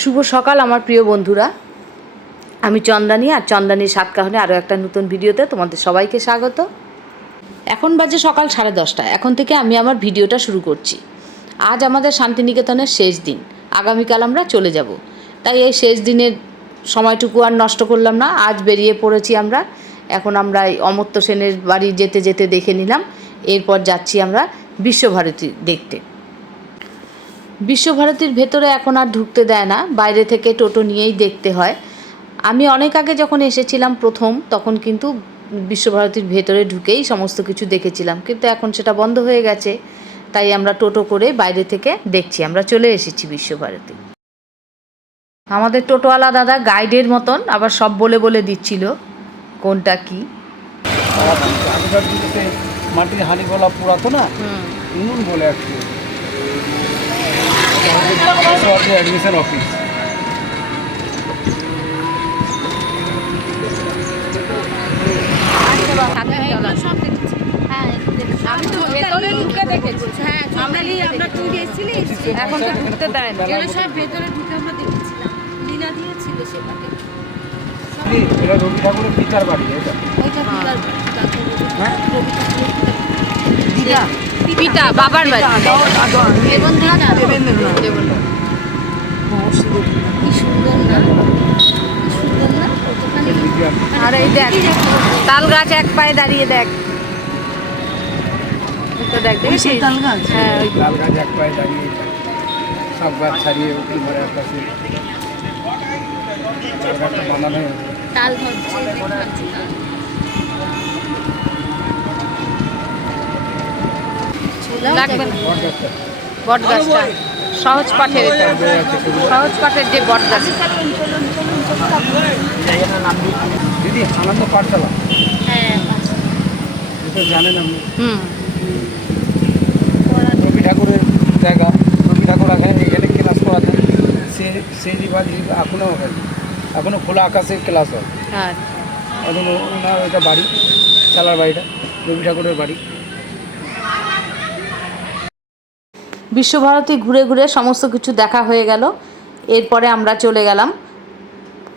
শুভ সকাল আমার প্রিয় বন্ধুরা, আমি চন্দ্রানী আর চন্দ্রানীর সাতকাহনে আরও একটা নতুন ভিডিওতে তোমাদের সবাইকে স্বাগত। এখন বাজে সকাল 10:30। এখন থেকে আমি আমার ভিডিওটা শুরু করছি। আজ আমাদের শান্তিনিকেতনের শেষ দিন, আগামীকাল আমরা চলে যাব। তাই এই শেষ দিনের সময়টুকু আর নষ্ট করলাম না, আজ বেরিয়ে পড়েছি আমরা। এখন আমরা এই অমর্ত্য সেনের বাড়ি যেতে যেতে দেখে নিলাম, এরপর যাচ্ছি আমরা বিশ্বভারতী দেখতে। বিশ্বভারতীর ভেতরে এখন আর ঢুকতে দেয় না, বাইরে থেকে টোটো নিয়েই দেখতে হয়। আমি অনেক আগে যখন এসেছিলাম প্রথম, তখন কিন্তু বিশ্বভারতীর ভেতরে ঢুকেই সমস্ত কিছু দেখেছিলাম, কিন্তু এখন সেটা বন্ধ হয়ে গেছে। তাই আমরা টোটো করে বাইরে থেকে দেখছি। আমরা চলে এসেছি বিশ্বভারতী। আমাদের টোটোওয়ালা দাদা গাইডের মতন আবার সব বলে বলে দিচ্ছিল কোনটা কি। মাটির হাঁড়ি গলা পুরাতো না, নুন বলে অ্যাডমিশন অফিস। এখন তো ঢুকতে দেয় না। রবি ঠাকুরের পিতার বাড়ি, পিতা বাবার বাড়ি। আর এই দেখ তাল গাছ এক পায়ে দাঁড়িয়ে, দেখ দেখ তাল গাছ, হ্যাঁ তাল গাছ এক পায়ে দাঁড়িয়ে, সব গাছ ছাড়িয়ে উঠি ঘরে কাছে বানানো লাগবে না। বট গাছটা সহজ পাঠের, সহজ পাঠের যে বট গাছ। দিদি আনন্দ পাঠশালা, হ্যাঁ জানেন আপনি? রবি ঠাকুরের জায়গা। রবি ঠাকুর এখানে ক্লাস করাতেন। সেই রিভাজ এখনও খোলা আকাশে ক্লাস হয়। হ্যাঁ, এখন ওনার ওইটা বাড়ি, চালার বাড়িটা রবি ঠাকুরের বাড়ি। বিশ্বভারতী ঘুরে ঘুরে সমস্ত কিছু দেখা হয়ে গেল। এরপরে আমরা চলে গেলাম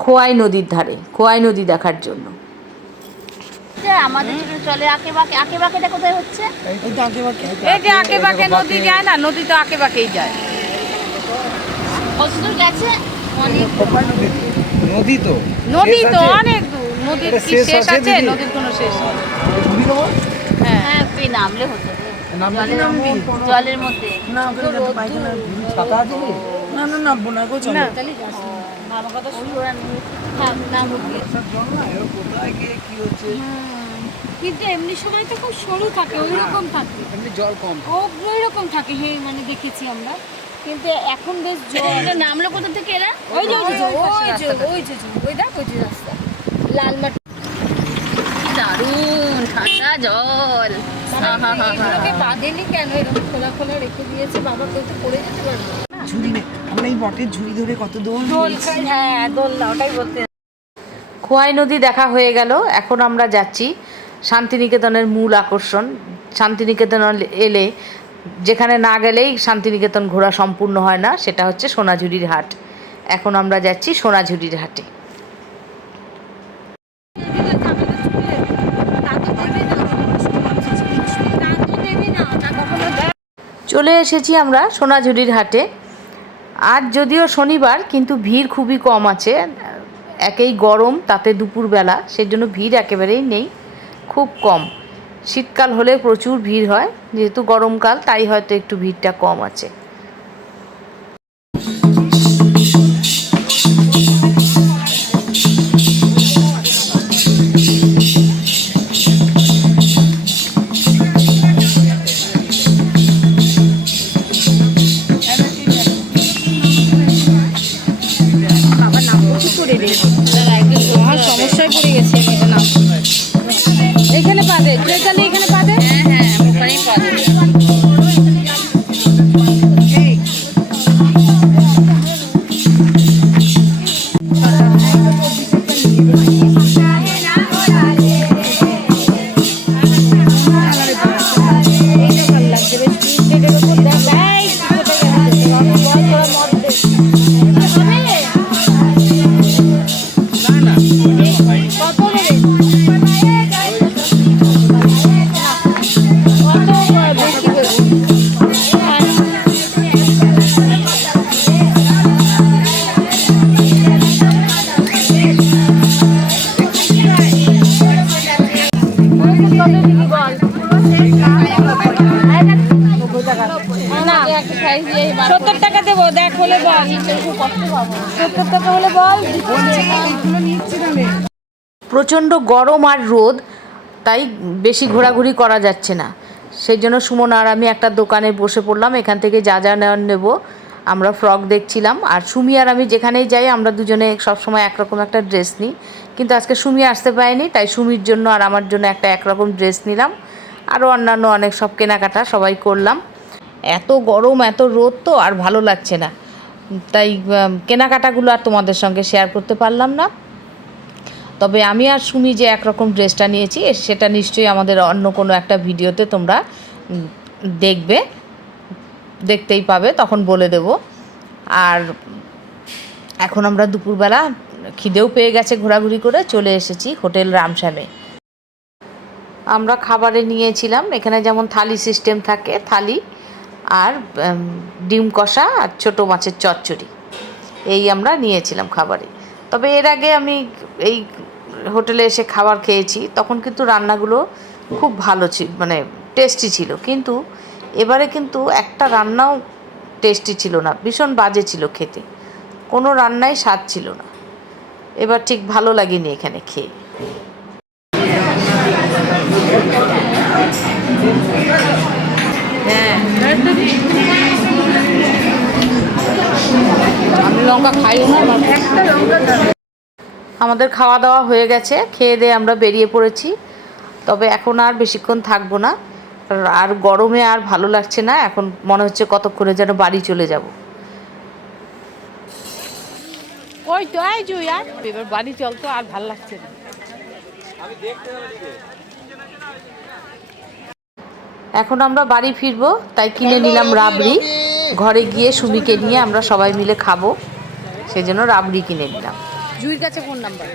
খোয়াই নদীর ধারে, খোয়াই নদী দেখার জন্য। আমাদের চলে আঁকেবাঁকেটা কোথায় হচ্ছে? এই যে আঁকেবাঁকে নদী যায় না, নদী তো আঁকেবাঁকেই যায়। কতদূর গেছে? অনেক নদী তো অনেক দূর। নদীর কি শেষ আছে? নদীর কোনো শেষ নেই। হ্যাঁ নামলে হতো জলের মধ্যে। কিন্তু এমনি সময় তো খুব সরু থাকে, ওই রকম থাকে, জল কম, ওই রকম থাকে। হ্যাঁ মানে দেখেছি আমরা, কিন্তু এখন বেশ জল। নামলো কোথা থেকে এরা? ওই যে ওই দেখ ওই যে রাস্তা লাল মাটি, দারুণ ঠান্ডা জল। বাঁধেনি কেন? এরকম খোলা খোলা রেখে দিয়েছে। বাবা কেউ তো পড়ে যেতে পারবে না। ঝুড়ি আমরা এই বটের ঝুড়ি ধরে কত দোল খাই। হ্যাঁ দোলনা, ওটাই বলতে। খোয়াই নদী দেখা হয়ে গেল। এখন আমরা যাচ্ছি শান্তিনিকেতনের মূল আকর্ষণ। শান্তিনিকেতন এলে যেখানে না গেলেই শান্তিনিকেতন ঘোরা সম্পূর্ণ হয় না, সেটা হচ্ছে সোনাঝুরির হাট। এখন আমরা যাচ্ছি সোনাঝুরির হাটে। চলে এসেছি আমরা সোনাঝুরির হাটে। আজ যদিও শনিবার, কিন্তু ভিড় খুবই কম আছে। একেই গরম, তাতে দুপুরবেলা, সেজন্য ভিড় একেবারেই নেই, খুব কম। শীতকাল হলে প্রচুর ভিড় হয়, যেহেতু গরমকাল তাই হয়তো একটু ভিড়টা কম আছে। সমস্যায় পড়ে গেছে এখানে পাবে, এখানে পাবে। হ্যাঁ ওখানেই পাওয়া যাবে। প্রচণ্ড গরম আর রোদ, তাই বেশি ঘোরাঘুরি করা যাচ্ছে না। সেই জন্য সুমন আর আমি একটা দোকানে বসে পড়লাম, এখান থেকে যা যা নেব। আমরা ফ্রক দেখছিলাম, আর সুমি আর আমি যেখানেই যাই আমরা দুজনে সবসময় একরকম একটা ড্রেস নিই, কিন্তু আজকে সুমি আসতে পারেনি, তাই সুমির জন্য আর আমার জন্য একটা একরকম ড্রেস নিলাম। আরও অন্যান্য অনেক সব কেনাকাটা সবাই করলাম। এত গরম এত রোদ তো আর ভালো লাগছে না, তাই কেনাকাটাগুলো আর তোমাদের সঙ্গে শেয়ার করতে পারলাম না। তবে আমি আর সুমি যে একরকম ড্রেসটা নিয়েছি সেটা নিশ্চয়ই আমাদের অন্য কোনো একটা ভিডিওতে তোমরা দেখতেই পাবে, তখন বলে দেব। আর এখন আমরা দুপুরবেলা খিদেও পেয়ে গেছে, ঘোরাঘুরি করে চলে এসেছি হোটেল রামশ্যামে। আমরা খাবারে নিয়েছিলাম, এখানে যেমন থালি সিস্টেম থাকে, থালি আর ডিম কষা আর ছোটো মাছের চচ্চড়ি, এই আমরা নিয়েছিলাম খাবারে। তবে এর আগে আমি এই হোটেলে এসে খাবার খেয়েছি, তখন কিন্তু রান্নাগুলো খুব ভালো ছিল, মানে টেস্টি ছিল, কিন্তু এবারে কিন্তু একটা রান্নাও টেস্টি ছিল না, ভীষণ বাজে ছিল খেতে, কোনো রান্নাই স্বাদ ছিল না। এবার ঠিক ভালো লাগেনি এখানে খেয়ে। হ্যাঁ, আমি লঙ্কা খাইও না, একটা লঙ্কা। আমাদের খাওয়া দাওয়া হয়ে গেছে, খেয়ে দিয়ে আমরা বেরিয়ে পড়েছি। তবে এখন আর বেশিক্ষণ থাকবো না, আর গরমে আর ভালো লাগছে না, এখন মনে হচ্ছে কতক্ষণে যেন বাড়ি চলে যাব। ওই তো আই জুই, আর এবার বাড়ি চলতো, আর ভালো লাগছে না। এখন আমরা বাড়ি ফিরবো, তাই কিনে নিলাম রাবড়ি। ঘরে গিয়ে সুমিকে নিয়ে আমরা সবাই মিলে খাবো, সেই জন্য রাবড়ি কিনে নিলাম। জুইর কাছে ফোন নাম্বার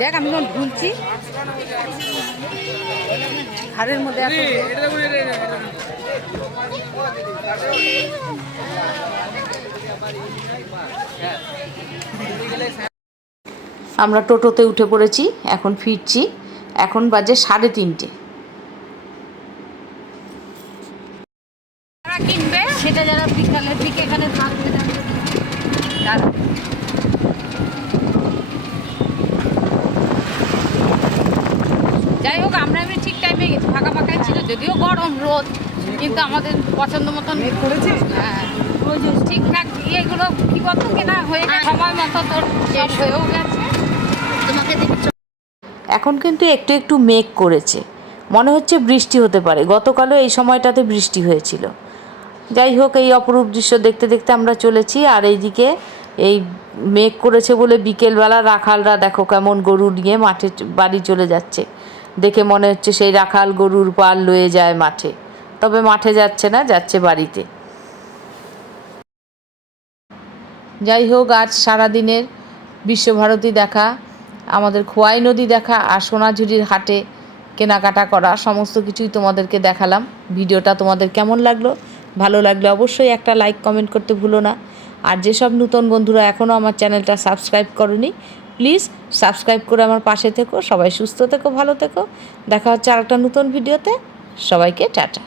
দেখ, আমি যখন ভুলছি ঘরের মধ্যে। আমরা টোটোতে উঠে পড়েছি, এখন ফিরছি। এখন বাজে 3:30। কিনবে সেটা যারা বিকালের দিকে এখানে থাকবে, যাই হোক আমরা এমনি ঠিক টাইমে গেছি, ফাঁকা ফাঁকাই ছিল, যদিও গরম রোদ, কিন্তু আমাদের পছন্দ মতন করেছে। হ্যাঁ, ঠিকঠাক ইয়েগুলো কি বলতো কেনা হয়ে সময় মতো তোর সব হয়েও গেছে। তোমাকে এখন কিন্তু একটু একটু মেঘ করেছে, মনে হচ্ছে বৃষ্টি হতে পারে। গতকালও এই সময়টাতে বৃষ্টি হয়েছিল। যাই হোক, এই অপরূপ দৃশ্য দেখতে দেখতে আমরা চলেছি। আর এইদিকে এই মেঘ করেছে বলে বিকেলবেলা রাখালরা দেখো কেমন গরু নিয়ে মাঠে বাড়ি চলে যাচ্ছে। দেখে মনে হচ্ছে সেই রাখাল গরুর পাল লয়ে যায় মাঠে, তবে মাঠে যাচ্ছে না, যাচ্ছে বাড়িতে। যাই হোক, আজ সারাদিনের বিশ্বভারতী দেখা, আমাদের খোয়াই নদী দেখা আর সোনাঝুরির হাটে কেনাকাটা করা, সমস্ত কিছুই তোমাদেরকে দেখালাম। ভিডিওটা তোমাদের কেমন লাগলো? ভালো লাগলে অবশ্যই একটা লাইক কমেন্ট করতে ভুলো না। আর যেসব নতুন বন্ধুরা এখনও আমার চ্যানেলটা সাবস্ক্রাইব করোনি, প্লিজ সাবস্ক্রাইব করে আমার পাশে থেকো। সবাই সুস্থ থেকো, ভালো থেকো। দেখা হচ্ছে আরেকটা নতুন ভিডিওতে। সবাইকে টাটা।